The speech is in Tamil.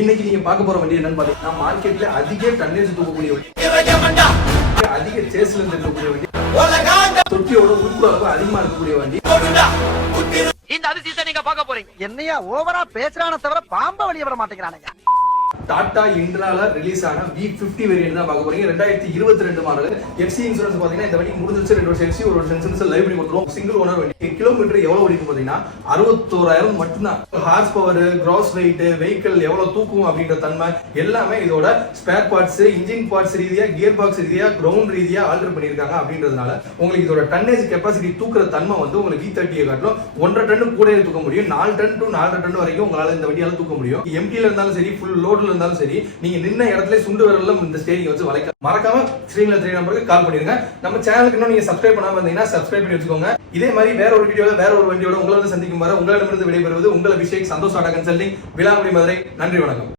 இன்னைக்கு நீங்க பார்க்க போற வண்டி என்னன்னு பாத்தீங்கன்னா மார்க்கெட்ல அதிக டன்னேஜ் தூக்கக்கூடிய வண்டி, அதிக சேஸ்ல இருந்து இருக்கக்கூடிய வண்டி, தொட்டியோட உட்புற அளவு அதிகமா இருக்கக்கூடிய வண்டி. இந்த அதிசயத்தை நீங்க பார்க்க போறீங்க. என்னையா ஓவரா பேசுறானே தவிர பாம்ப வெளிய விட மாட்டேங்கிறானுங்க. டாடா இன்ட்ரால ரிலீஸ் ஆன V50 வேரியன்ட் தான் பார்க்க போறீங்க. 2022 மாடல். எஃப்சி இன்சூரன்ஸ் பாத்தீங்கன்னா இந்த வண்டி முடிஞ்சிருச்சு. 2 வருஷம் எஃப்சி, 1 வருஷம் இன்சூரன்ஸ் லைவ் பண்ணி கொடுத்துருவோம். சிங்கிள் ஓனர் வண்டி. கிலோமீட்டர் எவ்வளவு ஓடிக்கும் பாத்தீங்கன்னா 61,000 மட்டும்தான். Horse power, gross weight, vehicle எவ்வளவு தூக்கும் அப்படின்ற தன்மை எல்லாமே இதோட ஸ்பேர் பார்ட்ஸ், இன்ஜின் பார்ட்ஸ் ரீதியா, கியர் பாக்ஸ் ரீதியா, கிரவுண்ட் ரீதியா ஆல்டர் பண்ணிருக்காங்க. அப்படின்றதுனால உங்களுக்கு இதோட டன்னேஜ் கெப்பாசிட்டி தூக்குற தன்மை வந்து உங்களுக்கு V30 காட்டிலும் 1.5 டன் கூட தூக்க முடியும். 4 டன் to 4.5 டன் வரைக்கும் உங்களால இந்த வண்டியால தூக்க முடியும். எம்டில இருந்தாலும் சரி, ஃபுல் லோட்ல இருந்தாலும் சரி, நீங்க நின்ன இடத்துல சுண்டு விரல்ல இந்த ஸ்டேரிங் வச்சு வளைக்க மறக்காம ஸ்கிரீன்ல 3 நம்பருக்கு கால் பண்ணிருங்க. நம்ம சேனலுக்கு இன்னும் நீங்க சப்ஸ்கிரைப் பண்ணாம இருந்தீங்கன்னா சப்ஸ்கிரைப் பண்ணி வச்சுக்கோங்க. இதே மாதிரி வேற ஒரு வீடியோல வேற ஒரு வண்டியோட உங்களை வந்து சந்திக்கும் வரை உங்களிடமிருந்து விடைபெறுவது உங்கள் அபிஷேக், சந்தோஷ் ஆட்டோ கன்சல்டிங், விலாங்குடி, மதுரை. நன்றி, வணக்கம்.